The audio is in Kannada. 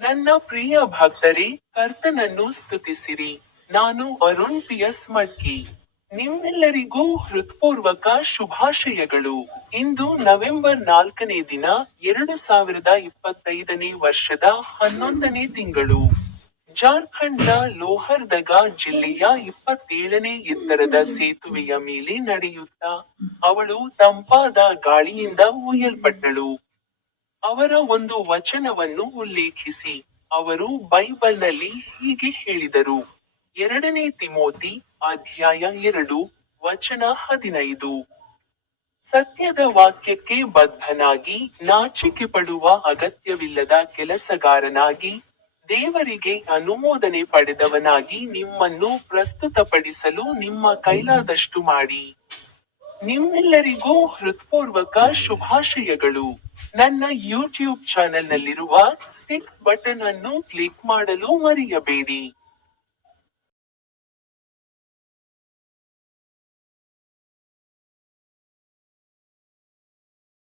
ನನ್ನ ಪ್ರಿಯ ಭಕ್ತರೇ, ಕರ್ತನನ್ನು ಸ್ತುತಿಸಿರಿ. ನಾನು ಅರುಣ್ ಪಿ ಎಸ್ ಮಡ್ಕಿ. ನಿಮ್ಮೆಲ್ಲರಿಗೂ ಹೃತ್ಪೂರ್ವಕ ಶುಭಾಶಯಗಳು. ಇಂದು ನವೆಂಬರ್ ನಾಲ್ಕನೇ ದಿನ, ಎರಡು ಸಾವಿರದ ಇಪ್ಪತ್ತೈದನೇ ವರ್ಷದ ಹನ್ನೊಂದನೇ ತಿಂಗಳು. ಜಾರ್ಖಂಡ್ನ ಲೋಹರ್ದಗಾ ಜಿಲ್ಲೆಯ ಇಪ್ಪತ್ತೇಳನೇ ಎತ್ತರದ ಸೇತುವೆಯ ಮೇಲೆ ನಡೆಯುತ್ತಾ, ಅವಳು ತಂಪಾದ ಗಾಳಿಯಿಂದ ಒಯ್ಯಲ್ಪಟ್ಟಳು ಅವರ ಒಂದು ವಚನವನ್ನು ಉಲ್ಲೇಖಿಸಿ. ಅವರು ಬೈಬಲ್ನಲ್ಲಿ ಹೀಗೆ ಹೇಳಿದರು. ಎರಡನೇ ತಿಮೋತಿ ಅಧ್ಯಾಯ ಎರಡು, ವಚನ ಹದಿನೈದು. ಸತ್ಯದ ವಾಕ್ಯಕ್ಕೆ ಬದ್ಧನಾಗಿ ನಾಚಿಕೆ ಪಡುವ ಅಗತ್ಯವಿಲ್ಲದ ಕೆಲಸಗಾರನಾಗಿ, ದೇವರಿಗೆ ಅನುಮೋದನೆ ಪಡೆದವನಾಗಿ ನಿಮ್ಮನ್ನು ಪ್ರಸ್ತುತಪಡಿಸಲು ನಿಮ್ಮ ಕೈಲಾದಷ್ಟು ಮಾಡಿ. ನಿಮ್ಮೆಲ್ಲರಿಗೂ ಹೃತ್ಪೂರ್ವಕ ಶುಭಾಶಯಗಳು. ನನ್ನ ಯೂಟ್ಯೂಬ್ ಚಾನೆಲ್ನಲ್ಲಿರುವ ಸ್ಟಿಕ್ ಬಟನ್ ಅನ್ನು ಕ್ಲಿಕ್ ಮಾಡಲು ಮರೆಯಬೇಡಿ.